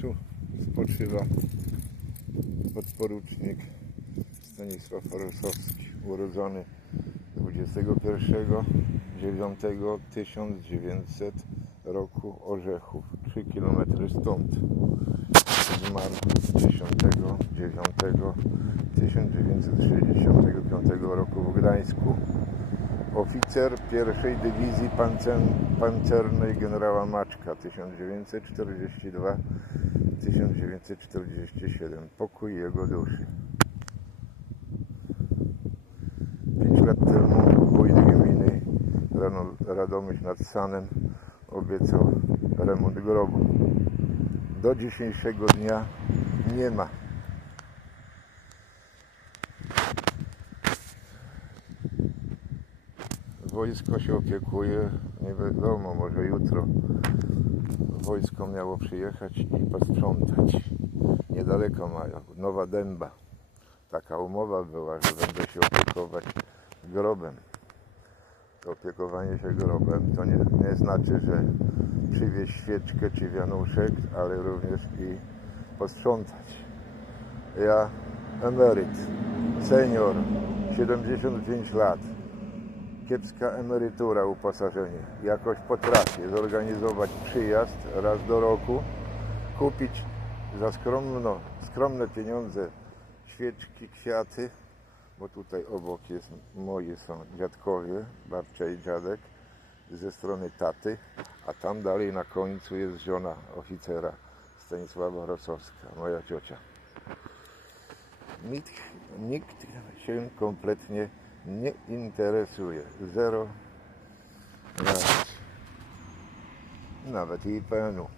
Tu spoczywa podporucznik Stanisław Rosowski, urodzony 21 9 1900 roku Orzechów, 3 km stąd. Zmarł 10 9 1965 roku w Gdańsku. Oficer pierwszej dywizji pancer, pancernej generała Maczka 1942-1947. Pokój jego duszy. Pięć lat temu wójt gminy Radomyśl nad Sanem obiecał remont grobu. Do dzisiejszego dnia nie ma. Wojsko się opiekuje, nie wiadomo, może jutro wojsko miało przyjechać i posprzątać. Niedaleko mają, Nowa Dęba. Taka umowa była, że będę się opiekować grobem. Opiekowanie się grobem to nie, nie znaczy, że przywieźć świeczkę czy wianuszek, ale również i posprzątać. Ja emeryt, senior, 75 lat kiepska emerytura, uposażenie. Jakoś potrafię zorganizować przyjazd raz do roku, kupić za skromno, skromne pieniądze świeczki, kwiaty, bo tutaj obok jest, moi są dziadkowie, babcia i dziadek ze strony taty, a tam dalej na końcu jest żona oficera Stanisława Rosowska, moja ciocia. Nikt, nikt się kompletnie nie interesuje. Zero. Nawet IPN-u.